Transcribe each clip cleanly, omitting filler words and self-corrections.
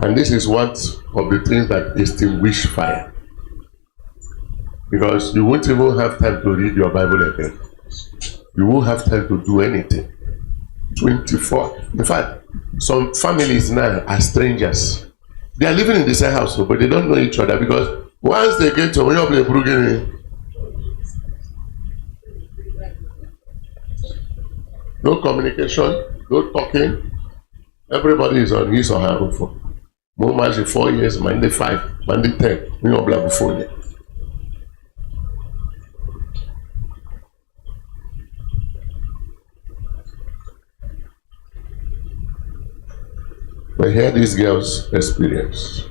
And this is one of the things that extinguish fire. Because you won't even have time to read your Bible again. You won't have time to do anything. 24. In fact, some families now are strangers. They are living in the same house, but they don't know each other because once they get to no communication, no talking. Everybody is on his or her own phone. Mama is 4 years, Monday 5, Monday 10. We don't blame phone. But hear this girl's experience.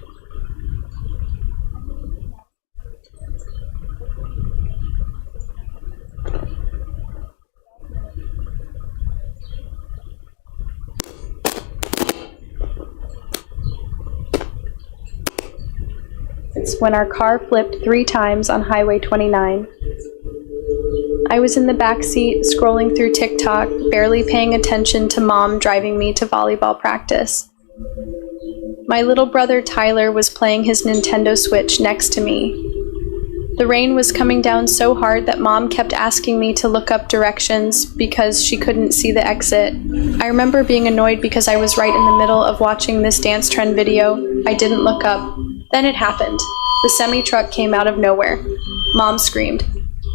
It's when our car flipped 3 times on Highway 29. I was in the back seat scrolling through TikTok, barely paying attention to Mom driving me to volleyball practice. My little brother Tyler was playing his Nintendo Switch next to me. The rain was coming down so hard that Mom kept asking me to look up directions because she couldn't see the exit. I remember being annoyed because I was right in the middle of watching this dance trend video. I didn't look up. Then it happened. The semi-truck came out of nowhere. Mom screamed.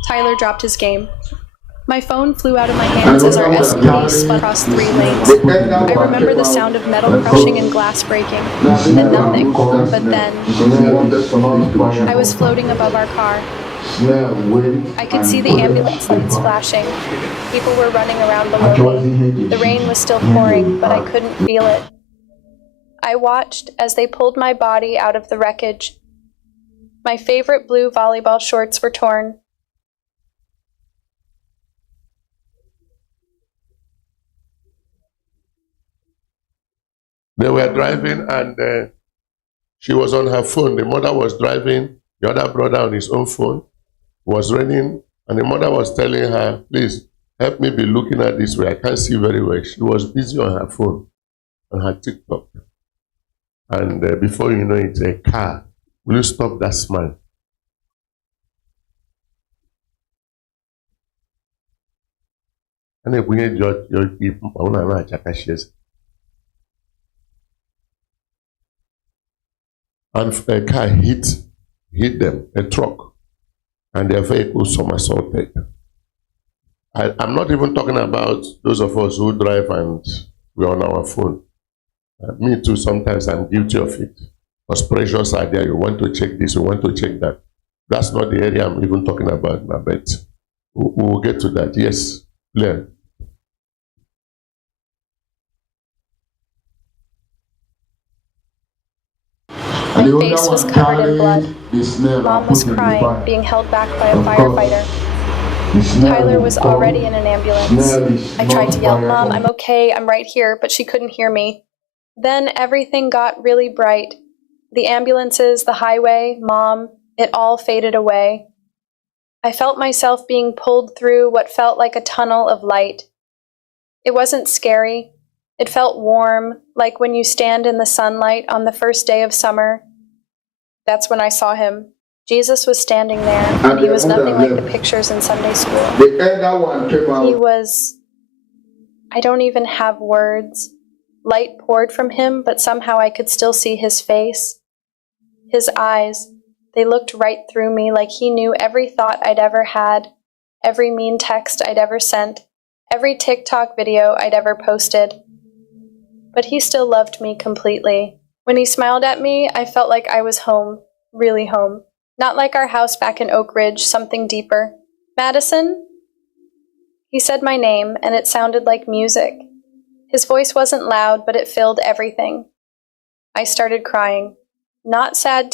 Tyler dropped his game. My phone flew out of my hands as our SUV spun across 3 lanes. I remember the sound of metal crushing and glass breaking. Then nothing. But then I was floating above our car. I could see the ambulance lights flashing. People were running around below me. The rain was still pouring, but I couldn't feel it. I watched as they pulled my body out of the wreckage. My favorite blue volleyball shorts were torn. They were driving and she was on her phone. The mother was driving, the other brother on his own phone. It was raining, and the mother was telling her, please, help me be looking at this way. I can't see very well. She was busy on her phone, on her TikTok. And before you know it, a car. Will you stop that smile? And if we your people, I want to and a car hit them, a truck, and their vehicle somersaulted. I'm not even talking about those of us who drive and we're on our phone. Me too, sometimes I'm guilty of it. Because pressures are there, you want to check this, you want to check that. That's not the area I'm even talking about now, but we'll get to that. Yes, Blair. My face was covered in blood. Mom was crying, being held back by a firefighter. Tyler was already in an ambulance. I tried to yell, Mom, I'm okay, I'm right here, but she couldn't hear me. Then everything got really bright. The ambulances, the highway, Mom, it all faded away. I felt myself being pulled through what felt like a tunnel of light. It wasn't scary. It felt warm, like when you stand in the sunlight on the first day of summer. That's when I saw him. Jesus was standing there, and he was nothing like the pictures in Sunday school. He was... I don't even have words. Light poured from him, but somehow I could still see his face. His eyes, they looked right through me like he knew every thought I'd ever had, every mean text I'd ever sent, every TikTok video I'd ever posted. But he still loved me completely. When he smiled at me, I felt like I was home, really home. Not like our house back in Oak Ridge, something deeper. Madison? He said my name, and it sounded like music. His voice wasn't loud, but it filled everything. I started crying. Not sad